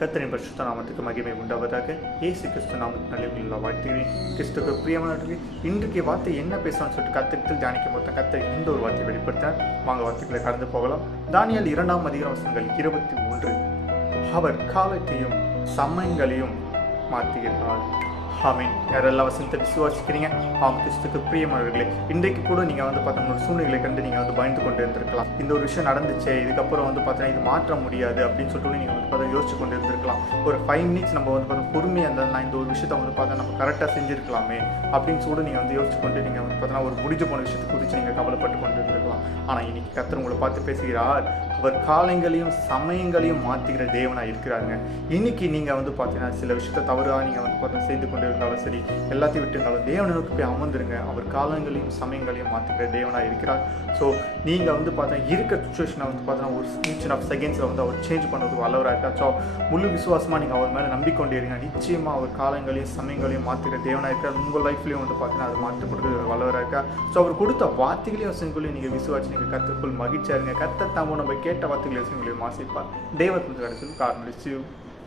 கர்த்தரின் பரிசுத்த நாமத்துக்கு மகிமை உண்டாவதாக. இயேசு கிறிஸ்து நாமத்தினாலே வாழ்த்துகிறேன். கிறிஸ்துக்கு பிரியமானவர்களே, இன்றைக்கு வார்த்தை என்ன பேசணும்னு சொல்லிட்டு கர்த்தரிடத்தில் தியானிக்கும் போது கர்த்தர் இந்த ஒரு வார்த்தையை வெளிப்படுத்தினார். வாங்க வார்த்தைகளை கடந்து போகலாம். தானியேல் 2:23. அவர் காலத்தையும் சமயங்களையும் மாற்றுகிறார். ஆமென். யாரெல்லாம் வசனத்தை விசுவாசிக்கிறீங்க? ஆம், கிறிஸ்துக்கு பிரியமானவர்களே, இன்றைக்கு கூட நீங்கள் பார்த்தீங்கன்னா ஒரு சூழ்நிலை கண்டு நீங்கள் பயந்து கொண்டு இருந்திருக்கலாம். இந்த ஒரு விஷயம் நடந்துச்சு, இதுக்கப்புறம் பார்த்தீங்கன்னா இது மாற்ற முடியாது அப்படின்னு சொல்லிட்டு நீங்கள் பார்த்தா யோசிச்சு கொண்டு இருந்திருக்கலாம். ஒரு 5 மினிட்ஸ் நம்ம பார்த்தா பொறுமையாக இருந்தால் நான் இந்த ஒரு விஷயத்தை பார்த்தா நம்ம கரெக்டாக செஞ்சுருக்கலாமே அப்படின்னு சொல்லி நீங்கள் யோசிச்சு கொண்டு நீங்கள் பார்த்தீங்கன்னா ஒரு முடிஞ்சு போன விஷயத்தை குறித்து நீங்கள் கவலைப்பட்டு கொண்டு இருந்திருக்கலாம். ஆனால் இன்னைக்கு கர்த்தர் உங்களை பார்த்து பேசுகிறார். அவர் காலங்களையும் சமயங்களையும் மாற்றுகிற தேவனாக இருக்கிறாங்க. இன்னைக்கு நீங்கள் பார்த்தீங்கன்னா சில விஷயத்தை தவறாக நீங்கள் பார்த்தா செய்து கொண்டு இருந்தாலும் சரி, எல்லாத்தையும் விட்டு இருந்தாலும் தேவனை நோக்கி போய் அமர்ந்துருங்க. அவர் காலங்களையும் சமயங்களையும் மாற்றுகிற தேவனாக இருக்கிறார். ஸோ நீங்கள் பார்த்தா இருக்கிற சுச்சுவேஷனை பார்த்தீங்கன்னா ஒரு ஃபியூச்சர் ஆஃப் செகண்ட்ஸில் அவர் சேஞ்ச் பண்ணுறதுக்கு வல்லவராக இருக்கா. ஸோ முழு விசுவாசமாக நீங்கள் அவர் மேலே நம்பிக்கொண்டே இருங்க. நிச்சயமாக அவர் காலங்களையும் சமயங்களையும் மாற்றுகிற தேவனாக இருக்கார். உங்கள் லைஃப்லேயும் பார்த்தீங்கன்னா அது மாற்றி கொடுக்குற வல்லவராக இருக்கா. ஸோ அவர் கொடுத்த வார்த்தைகளையும் வசனங்களையும் நீங்கள் விசுவாசி நீங்கள் கர்த்தருக்குள் மகிழ்ச்சியா இருங்க. கர்த்தர் தாமோ நம்ம கேட்ட வார்த்தைகளை வசனங்களையும் வாசிப்பார். தெய்வத்தின் கடைசியில் காரணம்.